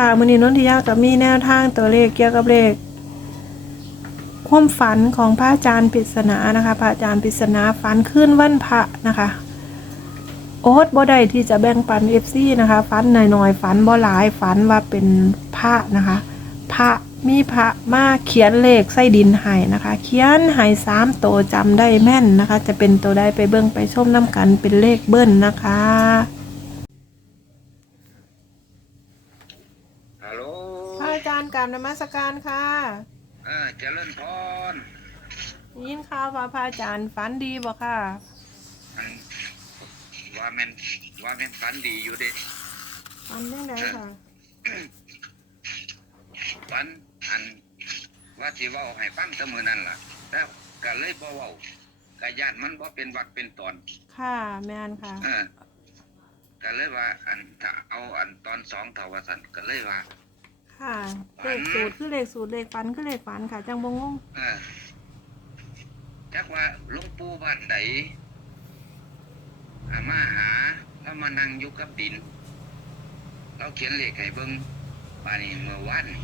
ค่ะมือนี้นนทิยากับมีแนวทางตัวเลขเกี่ยวกับเลขความฝันของพระอาจารย์ปริศนานะคะ พระอาจารย์ปริศนาฝันขึ้นวันพระนะคะ โอ๊ตบ่ได้ที่จะแบ่งปันเอฟซีนะคะฝันหน่อยๆฝันบ่หลายฝันว่าเป็นพระนะคะ พระมีพระมาเขียนเลขใส่ดินให้นะคะ เขียนให้สามตัวจำได้แม่นนะคะ จะเป็นตัวใดไปเบิ่งไปชมน้ำกันเป็นเลขเบิ้ลนะคะ ฮัลโหล พระอาจารย์ กรารนมัสการค่ะ เออเจริญพรยินข่าวว่าพระอาจารย์ฝันดีบ่ค่ะ อันว่าแม่นว่าแม่นฝันดีอยู่เด้ ฝันได้ไหนค่ะ ฝันอันว่าสิเว้าให้ฟังเสมอนั่นล่ะแต่ก็เลยบ่เว้าก็ญาติมันบ่เป็นวัดเป็นตอน ค่ะแมนค่ะ เออก็เลยว่า อันถ้าเอาอันตอนสองเท่าว่าซั่นก็เลยว่า ค่ะเลขสูตรคือเลขสูตรเลขฝันคือเลขฝันค่ะ จังบงงเออจักว่าหลวงปู่บ้านใดอามาหาแล้วมานั่งอยู่กับดิน เราเขียนเลขให้เบิ่งบานี้เมื่อวานนี่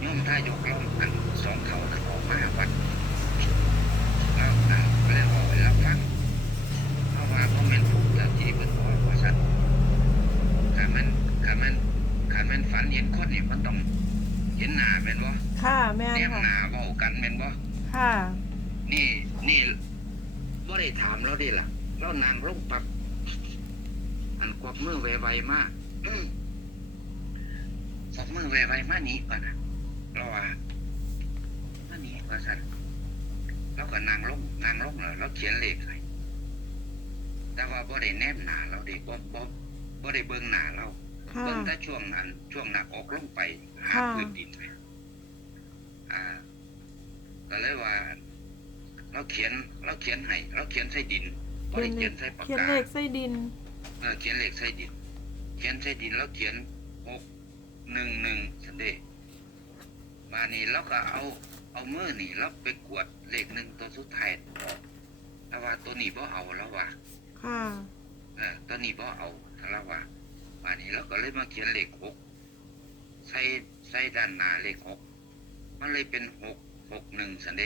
โยมทายกเราอันสองเขานั้นออกมาวัดแล้วอะก็เลยบอกให้เราฟังเพราะว่าพ่อแม่นผู้เจ้าที่เพิ่นบอกว่าซั่นถ้ามันถ้ามัน ถ้ามันฝันเห็นคนนี่มันต้องเห็นหน้าแม่นบ่ค่ะแมนแนมค่ะหน้าเว้ากันแม่นบ่ค่ะนี่นี่บ่ได้ถามเราดิล่ะ เรานางลงปับ อันกวักมือไวๆมากอื้อสอกมือไวๆมาหนีก่อนนะเราว่ามาหนีก่อนสันเราก็นางลงนางลงแล้วเราเขียนเลขให้แต่ว่าบ่ได้แนมหน้าเราเด็บ่บ่บ่ได้เบิ่งหน้าเราค่ะ เบิ่งแต่ช่วงอันช่วงหน้าอกลงไปหาค่ะพื้นดินไปอ่าก็เลยว่า เราเขียน เราเขียนให้เราเขียนใส่ดินบ่ได้เขียนใส่ปากเขียนกาเลขใส่ดินเออเขียนเลขใส่ดิน เขียนใส่ดินแล้วเขียนหกหนึ่งหนึ่งสันเดมานี่เราก็เอา เอามือนี่เราไปกวดเลขหนึ่งตัวสุดท้ายออกแล้วว่าตัวนี้บ่เอาแล้วว่าค่ะเออตัวนี้บ่เอาแล้วว่ามานี่เราก็เลยมาเขียนเลขหกใส่ใส่ด้านหน้าเลขหกมันเลยเป็นหกหกหนึ่งสันเด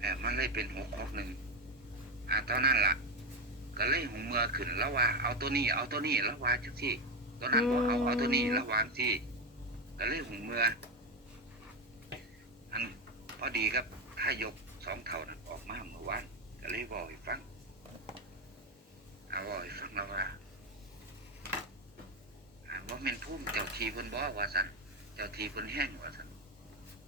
เออมันเลยเป็นหกหกหนึ่งอ่าตอนนั้นล่ะ ก็เลยหงเมื่อขึ้นแล้วว่า เอาตัวนี้ เอาตัวนี้แล้วว่าจังที่ตัวนั้นบอกเอาเอาตัวนี้แล้ววางที่ก็เลยหงเมื่ออันพอดีครับถ้ายกสองเท่านั้นออกมาเมื่อวานก็เลยบอกให้ฟังเอาบอกให้ฟังแล้วว่าอ่า ว่าเป็นพุ่มเจ้าทีเพิ่นบอกว่าสันเจ้าทีเพิ่นแห้งว่าสัน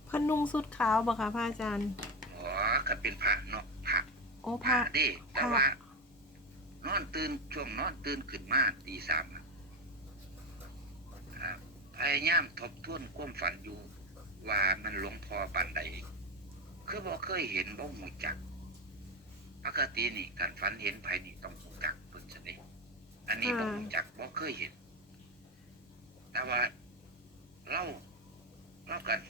เพันนุ่งสุดขาวบ่ค่ะพระอาจารย์อ๋อก็เป็นพระเนาะพระโอ้พพระระดิแต่ว่า นอนตื่นช่วงนอนตื่นขึ้นมาตีสามอะอ่าพยายามทบทวนความฝันอยู่ ว่ามันหลวงพอปันใดคือบ่เคยเห็นบ่หูจักปกตินี่การฝันเห็นภายนี่ต้องหูจักเพิ่นซะเด้อันนี้บ่หูจักบ่เคยเห็น แต่ว่าเราเรากัน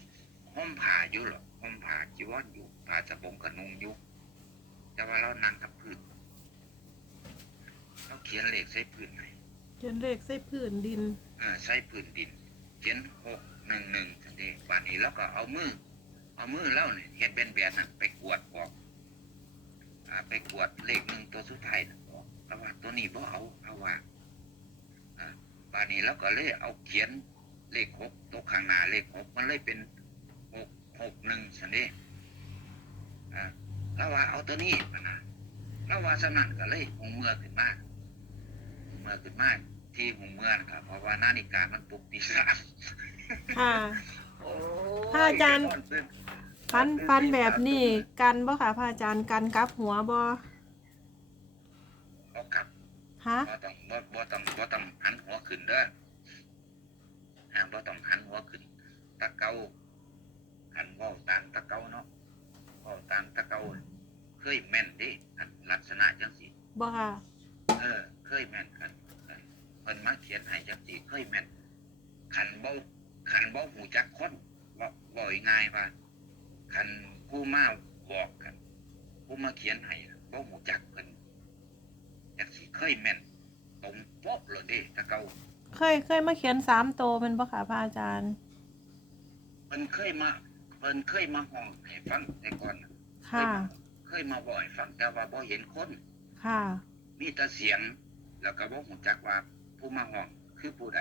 ห่มผ้าอยู่หรอกห่มผ้าจีวรอยู่ผ้าสบงกระนุงอยู่แต่ว่าเรานั่งกับพื้นเราเขียนเลขใส่พื้นไหนเขียนเลขใส่พื้นดินเออใส่พื้นดิน เขียนหกหนึ่งหนึ่งทันทีบานนี้แล้วก็เอามือ เอามือเล่าเนี่ยเห็นเป็นแบบนั้นไปกวดออกอ่าไปกวดเลขหนึ่งตัวสุดท้ายน่ะออกแล้วว่าตัวนี้บ่เอาเอาว่าอ่า บานนี้แล้วก็เลยเอาเขียนเลขหกตัวข้างหน้าเลขหกมันเลยเป็นหกหกหนึ่งสันนี้อ่าแล้วว่าเอาตัวนี้มานะแล้วว่าสนั่นก็เลยหงเมื่อขึ้นมาหงเมื่อขึ้นมาที่หงเมื่อนะครับเพราะว่านาฬิกามันปลุกตีสามค่ะโอ้พระอาจารย์นอนตื่นฟันฟันแบบนี้กันบ่ค่ะพระอาจารย์กันกลับหัวบ่เอากลับฮะ ขึ้นเด้ออ่าบ่ต้องหันหัวขึ้น ตะเกาหันเว้าตามตะเกาเนาะเว้าตามตะเกาเคยแม่นเดิอันลักษณะจังซี่บ่ค่ะเออ เคยแม่นกันอันเพิ่นมาเขียนให้จังซี่เคยแม่นคันบ่คันบ่ฮู้จักคนว่าบ่ง่ายๆว่าคันผู้มาบอกกันผู้มาเขียนให้บ่ฮู้จักเพิ่นจังซี่เคยแม่น ตรงโป๊ะเลยเด้ตะเกาเคยเคยมาเขียนสามโตวเป็นปะคะพระอาจารย์เพิ่นเคยมาเพิ่นเคยมาห้องให้ฟังแต่ก่อนน่ะค่ะ เคยมาบ่อยฟังแต่ว่าบ่เห็นคน ค่ะ มีแต่เสียง แล้วก็บ่ฮู้จักว่าผู้มาห้องคือผู้ใด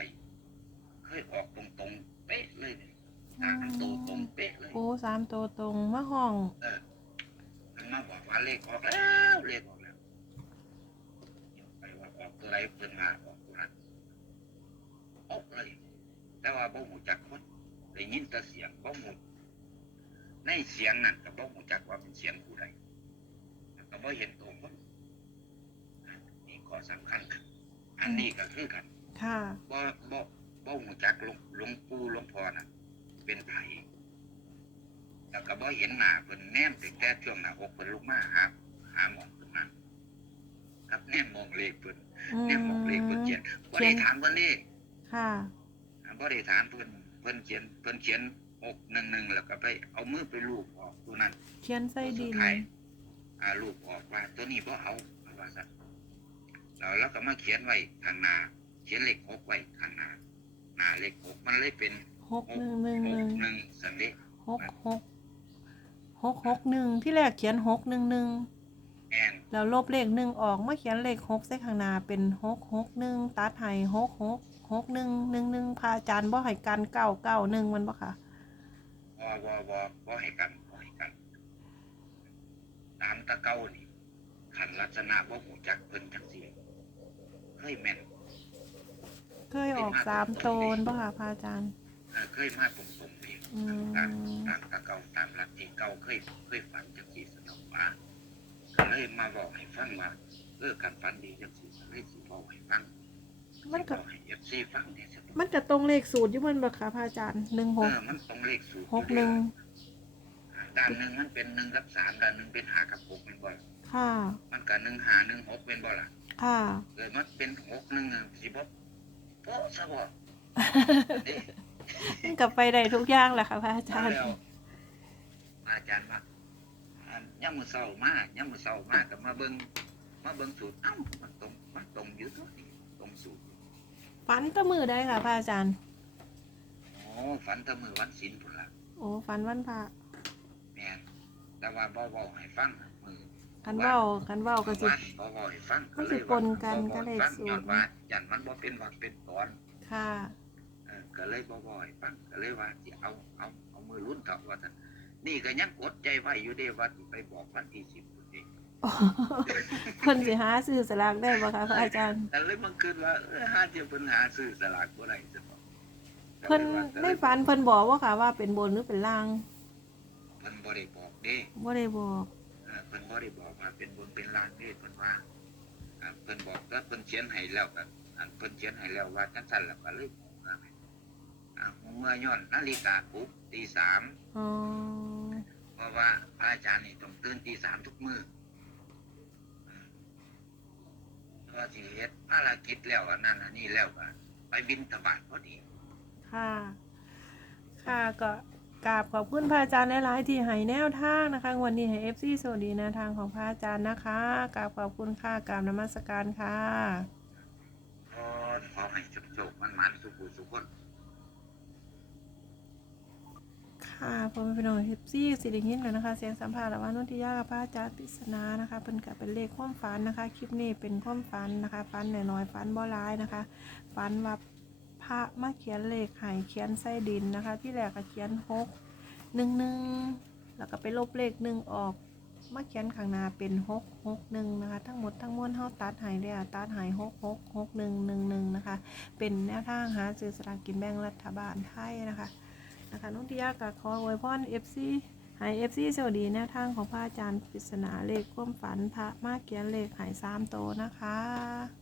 เคยออกตรงๆเป๊ะเลยเนี่ยตามตัวตรงเป๊ะเลย โอ้สามโตวตรงมาห้อง เออมันมาบอกว่าเลขออกแล้วเลขออกแล้วไปว่าออก ตัวไรเพิ่นมาออกตัวนั้นออกเลยแต่ว่าบ่ฮู้จักคนได้ยินแต่เสียงบ่ฮู้ในเสียงนั่นก็บ่ฮู้จักว่าเป็นเสียงผู้ใดแล้วก็บ่เห็นตัวคนอันนี่ก็สำคัญครับอันนี้ก็คือกันค่ะบ่บ่บ่ฮู้จักหลวงหลวงปู่หลวงพ่อน่ะ เป็นไผแล้วก็บ่เห็นหน้าเพิ่นแนมแต่แค่ช่วงหน้าอกเพิ่นลุกมาหาหาหมองเพิ่นมาครับแนมมองเลขเพิ่น อืแนมมองเลขเพิ่นเขียนบ่ได้ถามเพิ่นเลขค่ะบ่ได้ถามเพิ่นเพิ่นเขียนเพิ่นเขียน611แล้วก็ไปเอามือไปลูบออกตัวนั้นเขียนใส่ดินตัวสุท้ายอ่าลูบออกว่าตัวนี้บ่เอาว่าซั่นแล้วเราก็มาเขียนไว้ข้างหน้าเขียนเลข6ไว้ข้างหน้าหน้าเลข6มันเลยเป็นหกหนึ่งหนึ่งหนึ่งหนึ่งสันเดหกหกหกหกหนึ่งที่แรกเขียนหกหนึ่งหนึ่ง แอนแล้วลบเลขหนึ่งออกมาเขียนเลขหกใส่ข้างหน้าเป็นหกหกหนึ่งตัดให้หกหกหกหนึ่งหนึ่งหนึ่งพระอาจารย์บ่ให้กันเก้าเก้าหนึ่งมันบ่ค่ะวอวอวอวอให้กันวอให้กันตามตะเก้านี่ขันลักษณะบ่หูจักเพิ่นจักเสียเคยแม่นเคยออกสามโตนบ่ค่ะพระอาจารย์เออเคยมาตรงๆนี่อืมตามตามตะเก้าตามลัทธิเก้าเคยเคยฝันจักสีสนองว่าก็ เลยมาบอกให้ฟังว่าเออการฝันดีจักสีก็เลยสิบอกให้ฟังมันก็สิบอกให้ FC ฟังเนี่ยสิมันจะตรงเลขสูตรอยู่มันบ่ค่ะพระอาจารย์หนึ่งหเอกอมันตรงเลขสูตรหกหนึ่งด้านหนึ่งมันเป็นหนึ่งกับสามด้านหนึ่งเป็นหากับหกเป็นบ่ล่ะค่ะมันก็หนึ่งหาหนึ่งหกเป็นบ่ล่ะค่ะเกิดมันเป็นหกหนึ่งอะสิบ่โป๊ะซะบ่เด้มันก็ไปได้ทุกอย่างแหละค่ะพระอาจารย์ แล้วอาจารย์ว่าอัน ย่ามมือเศร้ามากย่ามมือเศร้ามากก็มาเบิ่งมาเบิ่งสูตรเอ้ามันตรงมันตรงอยู่ตัวนี้ตรงสูตรฝันแตะมือได้ค่ะพระอาจารย์โอ้ฝันแตะมือวันศีลพุ่นล่ะโอ้ฝันวันพระแม่นแต่ว่าบ่เว้าให้ฟังมือคันเว้าคันเว้าก็สิว่าบ่เว้าให้ฟังมันสิปนกันก็เลยบ่ว้าให้ฟังสูตรย้อนว่ายันมันบ่เป็นวักเป็นตอน ค่ะ เออก็เลยบ่บ่ให้ฟังก็เลยว่าสิเอาเอาเอามือลุ้นเถอะว่าซั่น นี่ก็ยังกดใจไว้อยู่เด้ว่าสิไปบอกวันที่10พุ่นเด้เพิ่นสิหาซื้อสลากได้บ่คะพระอาจารย์ แต่เลยมันคิดว่าเออหาเที่ยวเพิ่นหาซื้อสลากบ่ได้ซะบ่เพิ่นในฝันเพิ่นบอกว่าค่ะว่าเป็นบนหรือเป็นล่างเพิ่นบ่ได้บอกเด้บ่ได้บอกเออเพิ่นบ่ได้บอกว่าเป็นบนเป็นล่างเด้เพิ่นว่าอ่าเพิ่นบอกแล้วเพิ่นเขียนให้แล้วก็อันเพิ่นเขียนให้แล้วว่าจังซั่นแล้วก็เลยบอกว่าไงอ่าเมื่อย้อนนาฬิกาปลุกตีสามอ๋อเพ ราะว่าพระอาจารย์นี่ต้องตื่นตีสามทุกมื้อเพราะว่าสิเฮ็ดภารกิจแล้วอันนั้นอันนี้แล้วก็ไปบินทบาทพอดี ค่ะ ค่ะก็กราบขอบคุณพระอาจารย์หลายๆที่ให้แนวทางนะคะ วันนี้ให้ FC สวัสดีแนวทางของพระอาจารย์นะคะกราบขอบคุณค่ะกราบนมัสการค่ะ ขอขอให้โชคๆมันมันๆสุขุสุขคน ค่ะพ่อแม่พี่น้องเฮปซี่สิริหินเลยนะคะ เสียงสัมภาษณ์ระหว่างนุนทิยากับพระอาจารย์ปิศนานะคะเป็นกับเป็นเลขความฝันนะคะ คลิปนี้เป็นความฝันนะคะฝันหน่อยๆฝันบ่ร้ายนะคะฝันว่าพระมาเขียนเลขไห้เขียนไส้ดินนะคะ ที่แรกก็เขียนหกหนึ่งหนึ่งแล้วก็ไปลบเลขหนึ่งออกมาเขียนข้างหน้าเป็นหกหกหนึ่งนะคะ ทั้งหมดทั้งมวลเท่าตัดหายแล้วตัดหายหกหกหกหนึ่งหนึ่งหนึ่งนะคะ เป็นแนวทางหาซื้อสลากกินแบ่งรัฐบาลไทยนะคะ นะคะนุ่นทิยากับขออวยพรเอฟซีหายเอฟซีสวัสดีแนวทางของพระอาจารย์ปริศนาเลขความฝันพระมากเกียนเลขหายสามโตวนะคะ